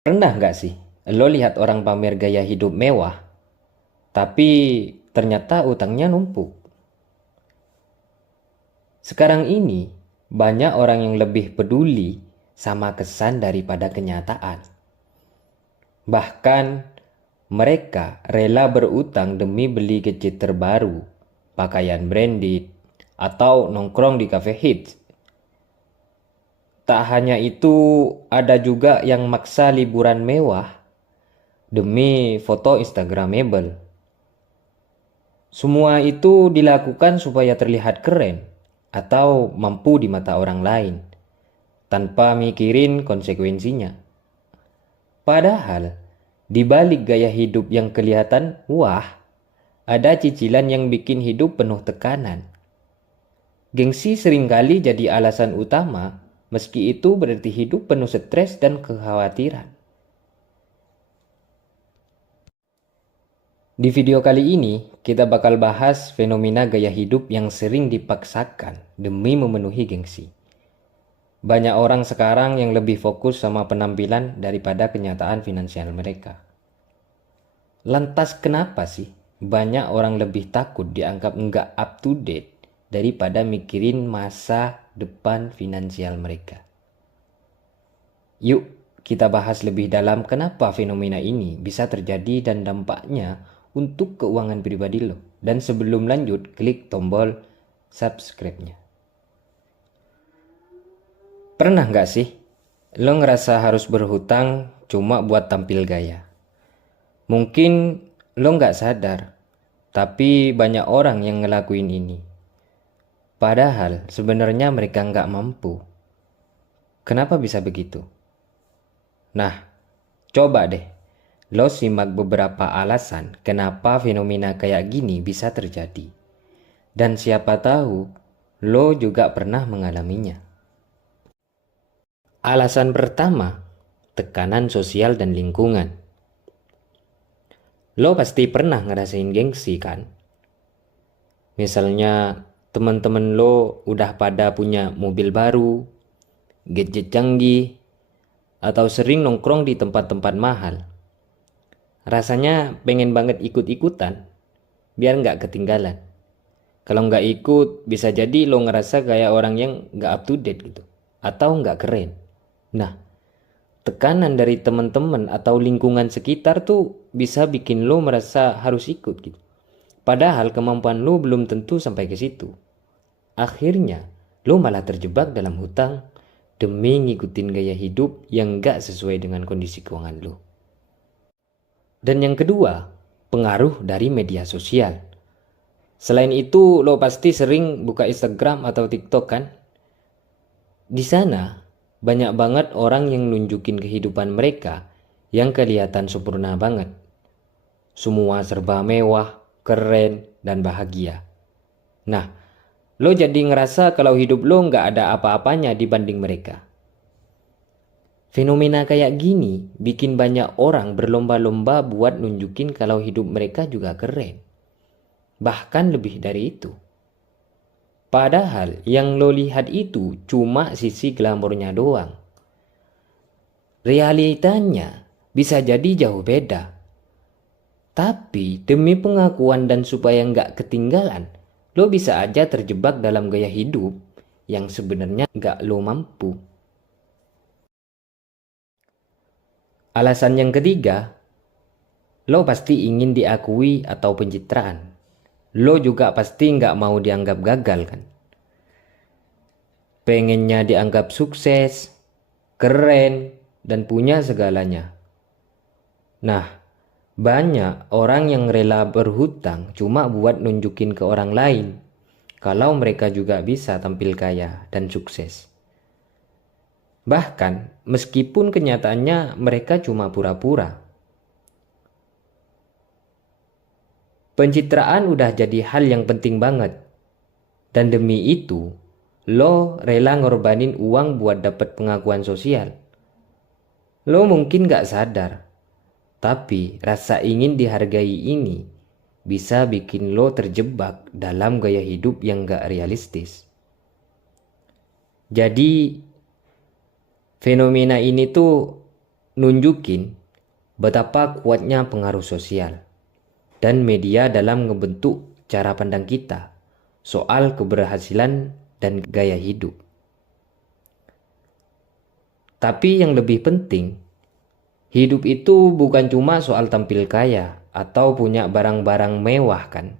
Pernah nggak sih lo lihat orang pamer gaya hidup mewah, tapi ternyata utangnya numpuk? Sekarang ini, banyak orang yang lebih peduli sama kesan daripada kenyataan. Bahkan, mereka rela berutang demi beli gadget terbaru, pakaian branded, atau nongkrong di cafe hits. Tak hanya itu, ada juga yang maksa liburan mewah demi foto Instagramable. Semua itu dilakukan supaya terlihat keren atau mampu di mata orang lain, tanpa mikirin konsekuensinya. Padahal, di balik gaya hidup yang kelihatan wah, ada cicilan yang bikin hidup penuh tekanan. Gengsi seringkali jadi alasan utama, meski itu berarti hidup penuh stres dan kekhawatiran. Di video kali ini, kita bakal bahas fenomena gaya hidup yang sering dipaksakan demi memenuhi gengsi. Banyak orang sekarang yang lebih fokus sama penampilan daripada kenyataan finansial mereka. Lantas kenapa sih banyak orang lebih takut dianggap nggak up to date daripada mikirin masa depan finansial mereka? Yuk kita bahas lebih dalam kenapa fenomena ini bisa terjadi dan dampaknya untuk keuangan pribadi lo. Dan sebelum lanjut, klik tombol subscribe-nya. Pernah nggak sih lo ngerasa harus berhutang cuma buat tampil gaya? Mungkin lo nggak sadar, tapi banyak orang yang ngelakuin ini. Padahal sebenarnya mereka nggak mampu. Kenapa bisa begitu? Nah, coba deh lo simak beberapa alasan kenapa fenomena kayak gini bisa terjadi. Dan siapa tahu lo juga pernah mengalaminya. Alasan pertama, tekanan sosial dan lingkungan. Lo pasti pernah ngerasain gengsi kan? Misalnya teman-teman lo udah pada punya mobil baru, gadget canggih, atau sering nongkrong di tempat-tempat mahal. Rasanya pengen banget ikut-ikutan, biar nggak ketinggalan. Kalau nggak ikut, bisa jadi lo ngerasa kayak orang yang nggak up to date gitu, atau nggak keren. Nah, tekanan dari teman-teman atau lingkungan sekitar tuh bisa bikin lo merasa harus ikut gitu. Padahal kemampuan lo belum tentu sampai ke situ. Akhirnya, lo malah terjebak dalam hutang demi ngikutin gaya hidup yang gak sesuai dengan kondisi keuangan lo. Dan yang kedua, pengaruh dari media sosial. Selain itu, lo pasti sering buka Instagram atau TikTok kan? Di sana, banyak banget orang yang nunjukin kehidupan mereka yang kelihatan sempurna banget. Semua serba mewah, keren, dan bahagia. Nah, lo jadi ngerasa kalau hidup lo nggak ada apa-apanya dibanding mereka. Fenomena kayak gini bikin banyak orang berlomba-lomba buat nunjukin kalau hidup mereka juga keren. Bahkan lebih dari itu. Padahal yang lo lihat itu cuma sisi glamornya doang. Realitanya bisa jadi jauh beda. Tapi demi pengakuan dan supaya nggak ketinggalan, lo bisa aja terjebak dalam gaya hidup yang sebenarnya nggak lo mampu. Alasan yang ketiga, lo pasti ingin diakui atau pencitraan. Lo juga pasti nggak mau dianggap gagal kan? Pengennya dianggap sukses, keren, dan punya segalanya. Nah, banyak orang yang rela berhutang cuma buat nunjukin ke orang lain kalau mereka juga bisa tampil kaya dan sukses. Bahkan, meskipun kenyataannya mereka cuma pura-pura. Pencitraan udah jadi hal yang penting banget. Dan demi itu, lo rela ngorbanin uang buat dapet pengakuan sosial. Lo mungkin gak sadar, tapi rasa ingin dihargai ini bisa bikin lo terjebak dalam gaya hidup yang gak realistis. Jadi, fenomena ini tuh nunjukin betapa kuatnya pengaruh sosial dan media dalam ngebentuk cara pandang kita soal keberhasilan dan gaya hidup. Tapi yang lebih penting, hidup itu bukan cuma soal tampil kaya atau punya barang-barang mewah kan.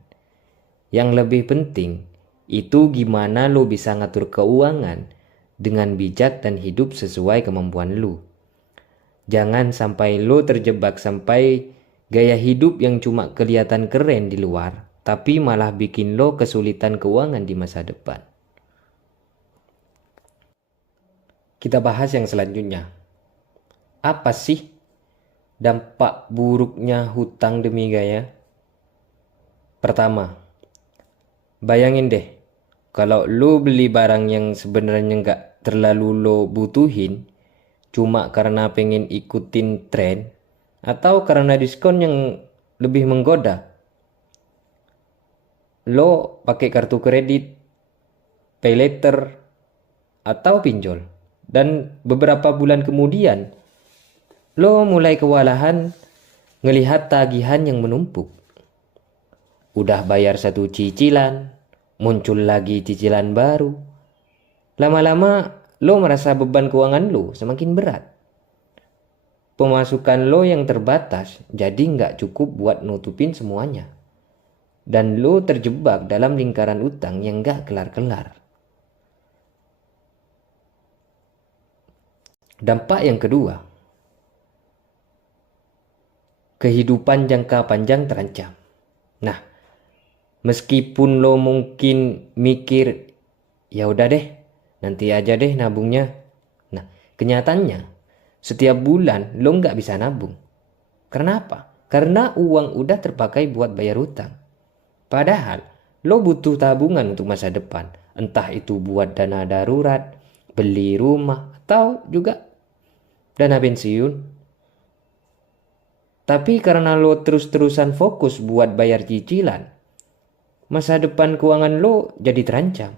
Yang lebih penting itu gimana lo bisa ngatur keuangan dengan bijak dan hidup sesuai kemampuan lo. Jangan sampai lo terjebak sampai gaya hidup yang cuma kelihatan keren di luar, tapi malah bikin lo kesulitan keuangan di masa depan. Kita bahas yang selanjutnya. Apa sih dampak buruknya hutang demi gaya? Pertama, bayangin deh, kalau lo beli barang yang sebenarnya nggak terlalu lo butuhin, cuma karena pengen ikutin tren, atau karena diskon yang lebih menggoda. Lo pakai kartu kredit, pay later, atau pinjol. Dan beberapa bulan kemudian, lo mulai kewalahan ngelihat tagihan yang menumpuk. Udah bayar satu cicilan, muncul lagi cicilan baru. Lama-lama lo merasa beban keuangan lo semakin berat. Pemasukan lo yang terbatas jadi nggak cukup buat nutupin semuanya. Dan lo terjebak dalam lingkaran utang yang nggak kelar-kelar. Dampak yang kedua, kehidupan jangka panjang terancam. Nah, meskipun lo mungkin mikir, ya udah deh, nanti aja deh nabungnya. Nah, kenyataannya setiap bulan lo nggak bisa nabung. Kenapa? Karena uang udah terpakai buat bayar utang. Padahal lo butuh tabungan untuk masa depan. Entah itu buat dana darurat, beli rumah, atau juga dana pensiun. Tapi karena lo terus-terusan fokus buat bayar cicilan, masa depan keuangan lo jadi terancam.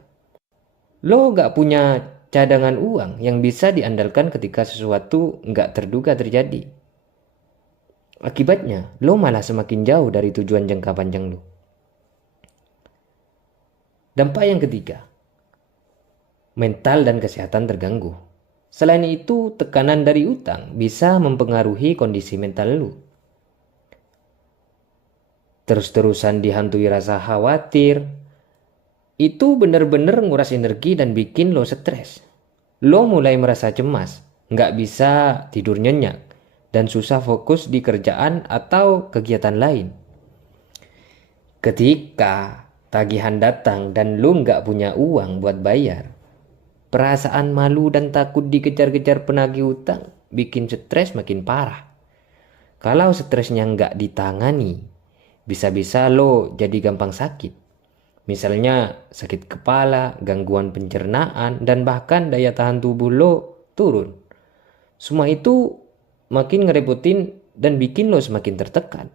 Lo gak punya cadangan uang yang bisa diandalkan ketika sesuatu gak terduga terjadi. Akibatnya, lo malah semakin jauh dari tujuan jangka panjang lo. Dampak yang ketiga, mental dan kesehatan terganggu. Selain itu, tekanan dari utang bisa mempengaruhi kondisi mental lo. Terus-terusan dihantui rasa khawatir, itu benar-benar nguras energi dan bikin lo stres. Lo mulai merasa cemas, nggak bisa tidur nyenyak, dan susah fokus di kerjaan atau kegiatan lain. Ketika tagihan datang dan lo nggak punya uang buat bayar, perasaan malu dan takut dikejar-kejar penagih utang bikin stres makin parah. Kalau stresnya nggak ditangani, bisa-bisa lo jadi gampang sakit. Misalnya sakit kepala, gangguan pencernaan, dan bahkan daya tahan tubuh lo turun. Semua itu makin ngerepotin dan bikin lo semakin tertekan.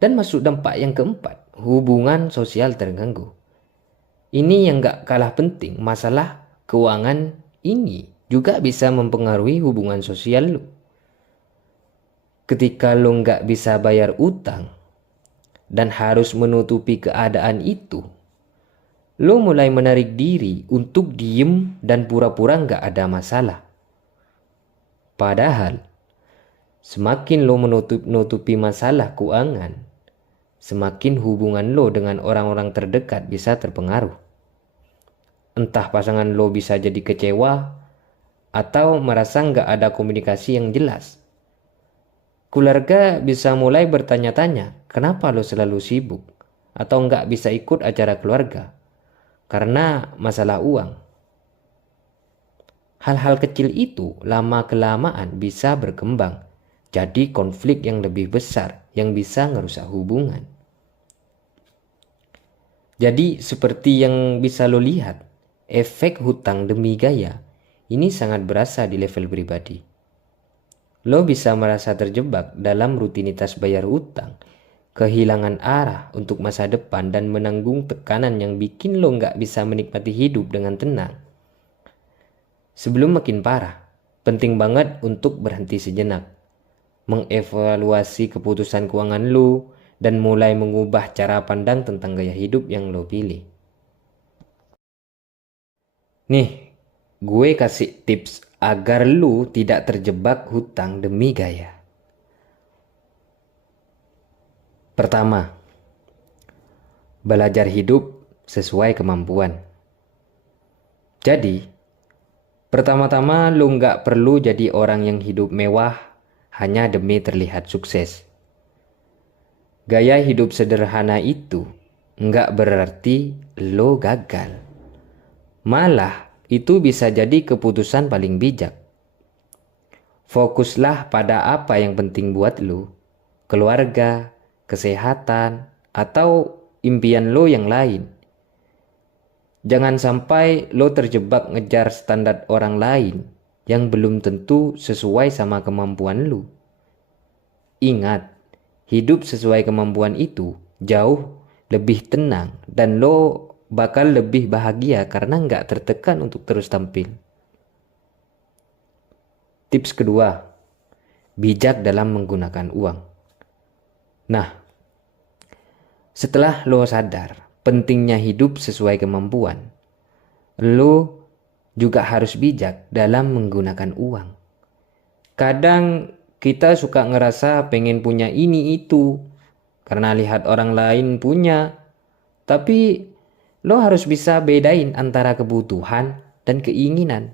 Dan masuk dampak yang keempat, hubungan sosial terganggu. Ini yang gak kalah penting, masalah keuangan ini juga bisa mempengaruhi hubungan sosial lo. Ketika lo gak bisa bayar utang dan harus menutupi keadaan itu, lo mulai menarik diri untuk diem dan pura-pura gak ada masalah. Padahal, semakin lo menutupi masalah keuangan, semakin hubungan lo dengan orang-orang terdekat bisa terpengaruh. Entah pasangan lo bisa jadi kecewa atau merasa nggak ada komunikasi yang jelas. Keluarga bisa mulai bertanya-tanya, kenapa lo selalu sibuk atau nggak bisa ikut acara keluarga karena masalah uang. Hal-hal kecil itu lama-kelamaan bisa berkembang jadi konflik yang lebih besar yang bisa ngerusak hubungan. Jadi seperti yang bisa lo lihat, efek hutang demi gaya ini sangat berasa di level pribadi. Lo bisa merasa terjebak dalam rutinitas bayar utang, kehilangan arah untuk masa depan, dan menanggung tekanan yang bikin lo nggak bisa menikmati hidup dengan tenang. Sebelum makin parah, penting banget untuk berhenti sejenak, mengevaluasi keputusan keuangan lu, dan mulai mengubah cara pandang tentang gaya hidup yang lo pilih. Nih, gue kasih tips agar lu tidak terjebak hutang demi gaya. Pertama, belajar hidup sesuai kemampuan. Jadi, pertama-tama lu nggak perlu jadi orang yang hidup mewah hanya demi terlihat sukses. Gaya hidup sederhana itu nggak berarti lo gagal. Malah, itu bisa jadi keputusan paling bijak. Fokuslah pada apa yang penting buat lo, keluarga, kesehatan, atau impian lo yang lain. Jangan sampai lo terjebak ngejar standar orang lain yang belum tentu sesuai sama kemampuan lo. Ingat, hidup sesuai kemampuan itu jauh lebih tenang dan lo bakal lebih bahagia karena nggak tertekan untuk terus tampil. Tips kedua, bijak dalam menggunakan uang. Nah, setelah lo sadar pentingnya hidup sesuai kemampuan, lo juga harus bijak dalam menggunakan uang. Kadang kita suka ngerasa pengen punya ini itu karena lihat orang lain punya. Tapi lo harus bisa bedain antara kebutuhan dan keinginan.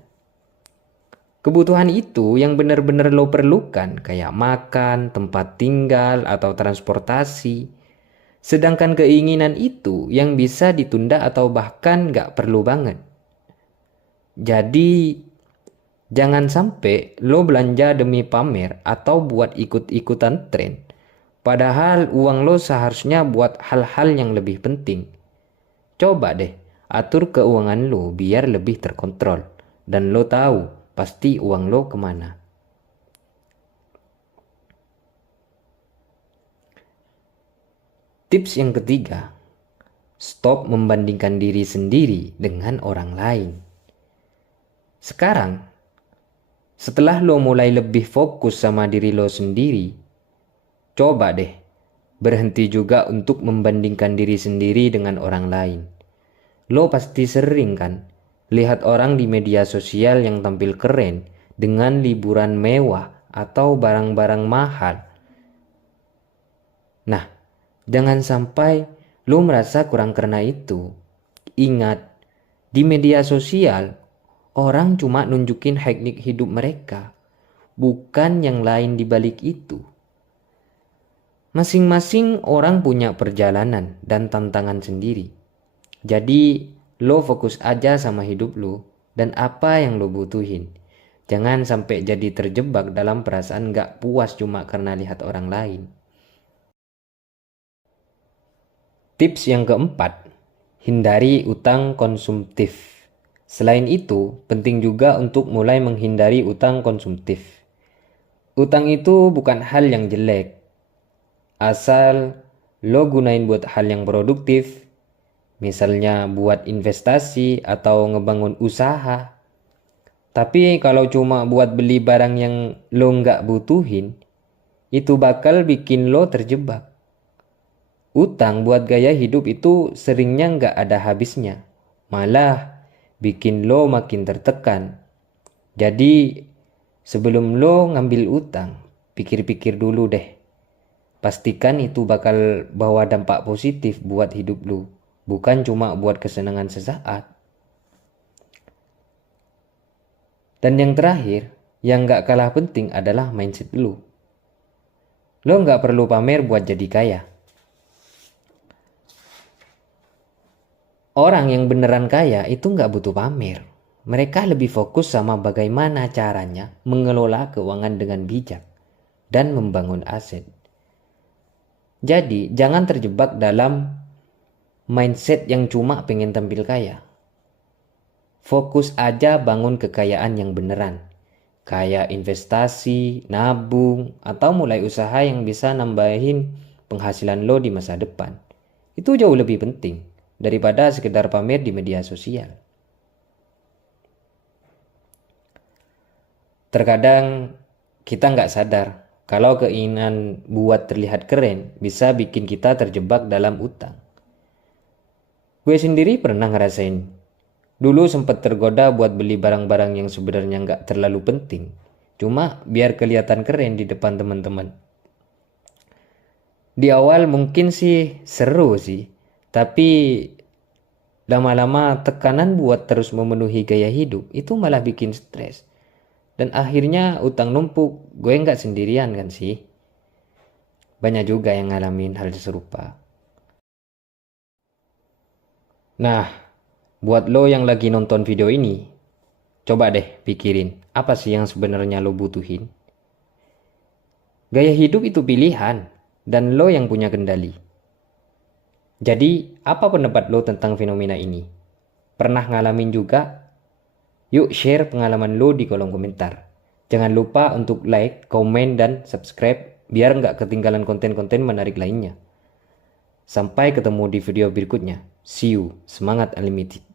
Kebutuhan itu yang benar-benar lo perlukan kayak makan, tempat tinggal, atau transportasi. Sedangkan keinginan itu yang bisa ditunda atau bahkan gak perlu banget. Jadi jangan sampai lo belanja demi pamer atau buat ikut-ikutan tren. Padahal uang lo seharusnya buat hal-hal yang lebih penting. Coba deh atur keuangan lo biar lebih terkontrol. Dan lo tahu pasti uang lo kemana. Tips yang ketiga, stop membandingkan diri sendiri dengan orang lain. Sekarang, setelah lo mulai lebih fokus sama diri lo sendiri, coba deh berhenti juga untuk membandingkan diri sendiri dengan orang lain. Lo pasti sering kan lihat orang di media sosial yang tampil keren dengan liburan mewah atau barang-barang mahal. Nah, jangan sampai lo merasa kurang karena itu. Ingat, di media sosial orang cuma nunjukin teknik hidup mereka, bukan yang lain di balik itu. Masing-masing orang punya perjalanan dan tantangan sendiri. Jadi, lo fokus aja sama hidup lo dan apa yang lo butuhin. Jangan sampai jadi terjebak dalam perasaan gak puas cuma karena lihat orang lain. Tips yang keempat, hindari utang konsumtif. Selain itu, penting juga untuk mulai menghindari utang konsumtif. Utang itu bukan hal yang jelek. Asal lo gunain buat hal yang produktif, misalnya buat investasi atau ngebangun usaha. Tapi kalau cuma buat beli barang yang lo nggak butuhin, itu bakal bikin lo terjebak. Utang buat gaya hidup itu seringnya nggak ada habisnya, malah bikin lo makin tertekan. Jadi sebelum lo ngambil utang, pikir-pikir dulu deh. Pastikan itu bakal bawa dampak positif buat hidup lo, bukan cuma buat kesenangan sesaat. Dan yang terakhir, yang gak kalah penting adalah mindset lo. Lo gak perlu pamer buat jadi kaya. Orang yang beneran kaya itu gak butuh pamer. Mereka lebih fokus sama bagaimana caranya mengelola keuangan dengan bijak dan membangun aset. Jadi, jangan terjebak dalam mindset yang cuma pengen tampil kaya. Fokus aja bangun kekayaan yang beneran. Kayak investasi, nabung, atau mulai usaha yang bisa nambahin penghasilan lo di masa depan. Itu jauh lebih penting daripada sekedar pamer di media sosial. Terkadang kita nggak sadar kalau keinginan buat terlihat keren bisa bikin kita terjebak dalam utang. Gue sendiri pernah ngerasain. Dulu sempat tergoda buat beli barang-barang yang sebenarnya nggak terlalu penting. Cuma biar kelihatan keren di depan teman-teman. Di awal mungkin sih seru sih. Tapi lama-lama tekanan buat terus memenuhi gaya hidup itu malah bikin stres. Dan akhirnya utang numpuk. Gue nggak sendirian kan sih. Banyak juga yang ngalamin hal serupa. Nah, buat lo yang lagi nonton video ini, coba deh pikirin apa sih yang sebenarnya lo butuhin. Gaya hidup itu pilihan, dan lo yang punya kendali. Jadi, apa pendapat lo tentang fenomena ini? Pernah ngalamin juga? Yuk share pengalaman lo di kolom komentar. Jangan lupa untuk like, komen, dan subscribe biar nggak ketinggalan konten-konten menarik lainnya. Sampai ketemu di video berikutnya. See you. Semangat Unlimited.